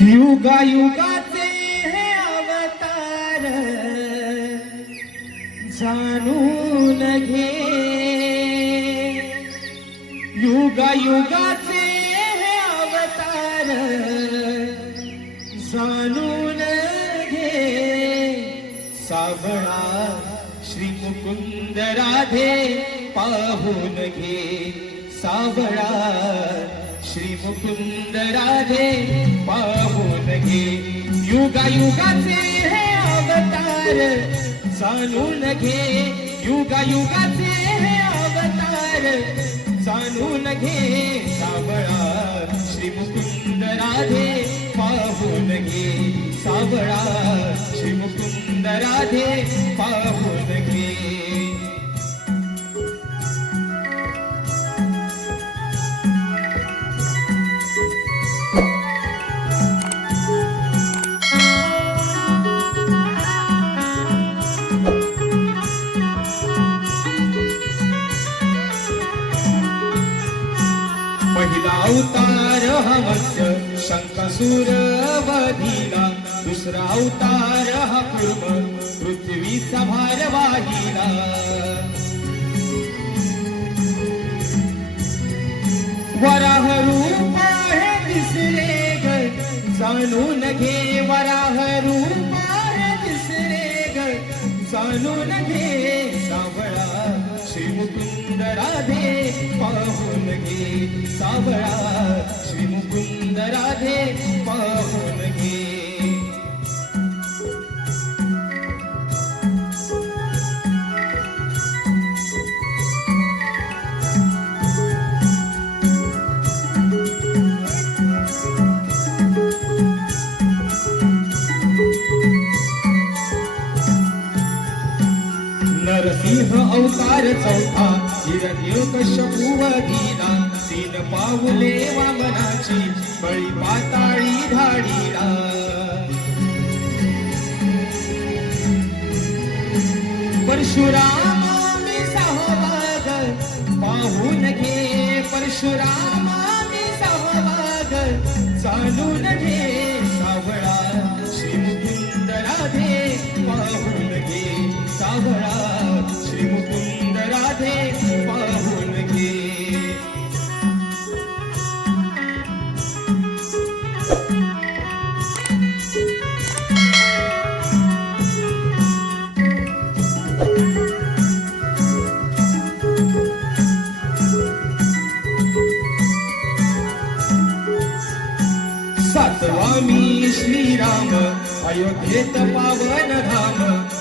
युगायुगाचे हे अवतार जाणून घे, युगायुगाचे हे अवतार जाणून घे. सावळा श्री मुकुंद राधे पाहून घे, सावळा श्री मुकुंद राधे पाहून घे. युगायुगाचे हे अवतार जाणून घे, युगायुगाचे हे अवतार जाणून घे. सावळा श्री मुकुंद राधे पाहून घे, सावळा श्री मुकुंद राधे पाहून घे. पहिला अवतार हा मत्स्य शंकासूर वधिला, दुसरा अवतार हा कुर्म पृथ्वीचा भार वाहिला. वराह रूप हे दिसले ग जाणून घे, वराह रूप हे दिसले ग जाणून घे. सावळा श्री मुकुंद राधे पाहून घे, सावळा श्री मुकुंद राधे पाहून घे. नरसिंह अवतार चौथा हिरण्यकश्यपू वधिला, तीन पाऊले वामनाची बळी पाताळी धाडीला. परशुरामाने सहभाग पाहून घे, परशुरामाने सहभाग जाणून घे. सावळा श्री मुकुंद राधे पाहून घे, सावळा श्री मुकुंद राधे पाहून घे. सातवा मी श्रीराम अयोध्येत पावन धाम,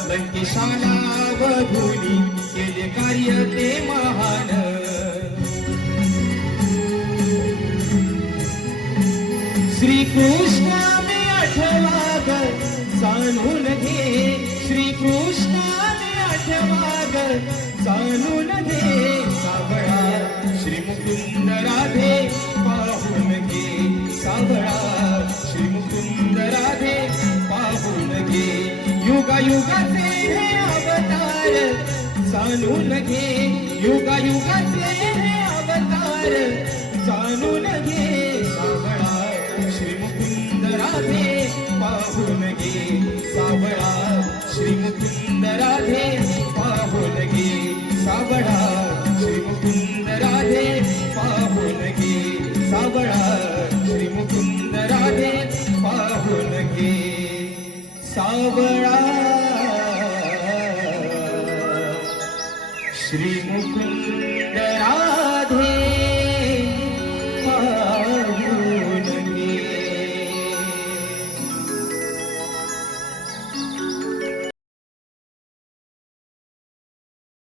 लंकेशाला वधूनी केले कार्य ते महान. श्रीकृष्णाने आठवा ग जाणून घे, श्रीकृष्णाने आठवा ग जाणून घे. सावळा श्री मुकुंद राधे पाहून घे, सावळा श्री मुकुंद राधे पाहून घे. युगायुगाचे हे अवतार जाणून घे, युगायुगाचे हे अवतार जाणून घे. सावळा श्री मुकुंद राधे पाहून घे, सावळा श्री मुकुंद राधे पाहून घे, सावळा श्री मुकुंद राधे पाहून घे, सावळा श्री मुकुंद राधे पाहून घे. सावळा श्री मुकुंद राधे